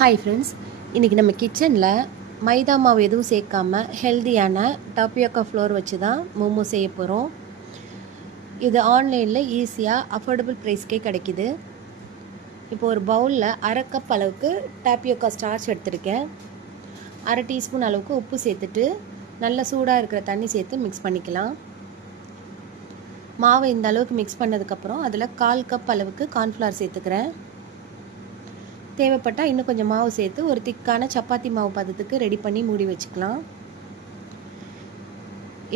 Hi friends, இன்றைக்கி நம்ம கிச்சனில் மைதா மாவு எதுவும் சேர்க்காமல் ஹெல்தியான டப்பியோக்கா ஃப்ளோர் வச்சு தான் மோமோ செய்ய போகிறோம். இது ஆன்லைனில் ஈஸியாக அஃபோர்டபுள் ப்ரைஸ்க்கே கிடைக்கிது. இப்போ ஒரு பவுலில் அரை கப் அளவுக்கு டாப்பியோக்கா ஸ்டார்ச் எடுத்திருக்கேன். அரை டீஸ்பூன் அளவுக்கு உப்பு சேர்த்துட்டு நல்லா சூடாக இருக்கிற தண்ணி சேர்த்து மிக்ஸ் பண்ணிக்கலாம். மாவை இந்த அளவுக்கு மிக்ஸ் பண்ணதுக்கப்புறம் அதில் 1/4 கப் அளவுக்கு கார்ன்ஃப்ளவர் சேர்த்துக்கிறேன். தேவைப்பட்டால் இன்னும் கொஞ்சம் மாவு சேர்த்து ஒரு திக்கான சப்பாத்தி மாவு பதத்துக்கு ரெடி பண்ணி மூடி வச்சுக்கலாம்.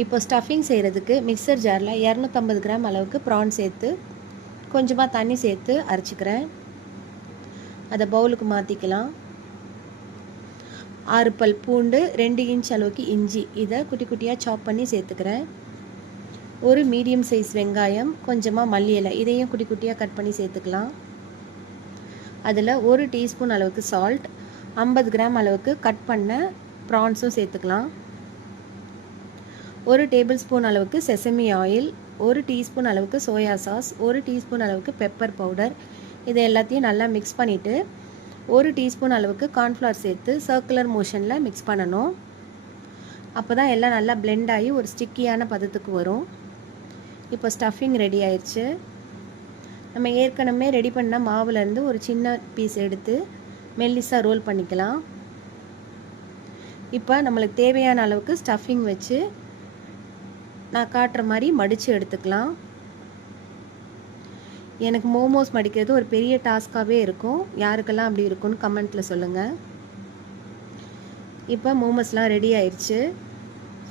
இப்போ ஸ்டஃபிங் செய்கிறதுக்கு மிக்சர் ஜாரில் 250 கிராம் அளவுக்கு ப்ரான் சேர்த்து கொஞ்சமாக தண்ணி சேர்த்து அரைச்சிக்கிறேன். அதை பவுலுக்கு மாற்றிக்கலாம். 6 பல் பூண்டு, 2 இன்ச் அளவுக்கு இஞ்சி இதை குட்டி குட்டியாக சாப் பண்ணி சேர்த்துக்கிறேன். ஒரு மீடியம் சைஸ் வெங்காயம், கொஞ்சமாக மல்லி இலை இதையும் குட்டி குட்டியாக கட் பண்ணி சேர்த்துக்கலாம். அதில் 1 டீஸ்பூன் அளவுக்கு சால்ட், 50 கிராம் அளவுக்கு கட் பண்ண ப்ரான்ஸும் சேர்த்துக்கலாம். 1 டேபிள் ஸ்பூன் அளவுக்கு செசமி ஆயில், 1 டீஸ்பூன் அளவுக்கு சோயா சாஸ், 1 டீஸ்பூன் அளவுக்கு பெப்பர் பவுடர் இதை எல்லாத்தையும் நல்லா மிக்ஸ் பண்ணிவிட்டு 1 டீஸ்பூன் அளவுக்கு கார்ன்ஃப்ளவர் சேர்த்து சர்க்குலர் மோஷனில் மிக்ஸ் பண்ணணும். அப்போ தான் எல்லாம் நல்லா பிளெண்ட் ஆகி ஒரு ஸ்டிக்கியான பதத்துக்கு வரும். இப்போ ஸ்டஃபிங் ரெடி ஆயிடுச்சு. நம்ம ஏற்கனவே ரெடி பண்ண மாவுலேருந்து ஒரு சின்ன பீஸ் எடுத்து மெல்லிஸாக ரோல் பண்ணிக்கலாம். இப்போ நம்மளுக்கு தேவையான அளவுக்கு ஸ்டஃபிங் வச்சு நான் காட்டுற மாதிரி மடித்து எடுத்துக்கலாம். எனக்கு மோமோஸ் மடிக்கிறது ஒரு பெரிய டாஸ்க்காகவே இருக்கும். யாருக்கெல்லாம் அப்படி இருக்கும்னு கமெண்ட்டில் சொல்லுங்கள். இப்போ மோமோஸ்லாம் ரெடி ஆயிடுச்சு.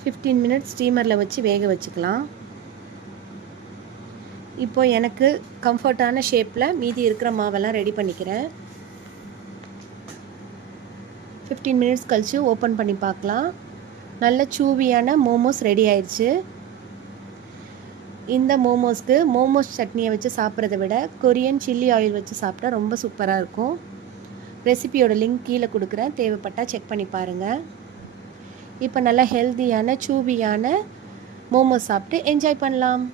15 மினிட்ஸ் ஸ்டீமரில் வச்சு வேக வச்சுக்கலாம். இப்போ எனக்கு கம்ஃபர்ட்டான ஷேப்பில் மீதி இருக்கிற மாவெல்லாம் ரெடி பண்ணிக்கிறேன். 15 மினிட்ஸ் கழித்து ஓப்பன் பண்ணி பார்க்கலாம். நல்ல சூவியான மோமோஸ் ரெடி ஆயிடுச்சு. இந்த மோமோஸ்க்கு மோமோஸ் சட்னியை வச்சு சாப்பிட்றத விட கொரியன் சில்லி ஆயில் வச்சு சாப்பிட்டா ரொம்ப சூப்பராக இருக்கும். ரெசிபியோட லிங்க் கீழே கொடுக்குறேன், தேவைப்பட்டால் செக் பண்ணி பாருங்கள். இப்போ நல்லா ஹெல்த்தியான சூவியான மோமோஸ் சாப்பிட்டு என்ஜாய் பண்ணலாம்.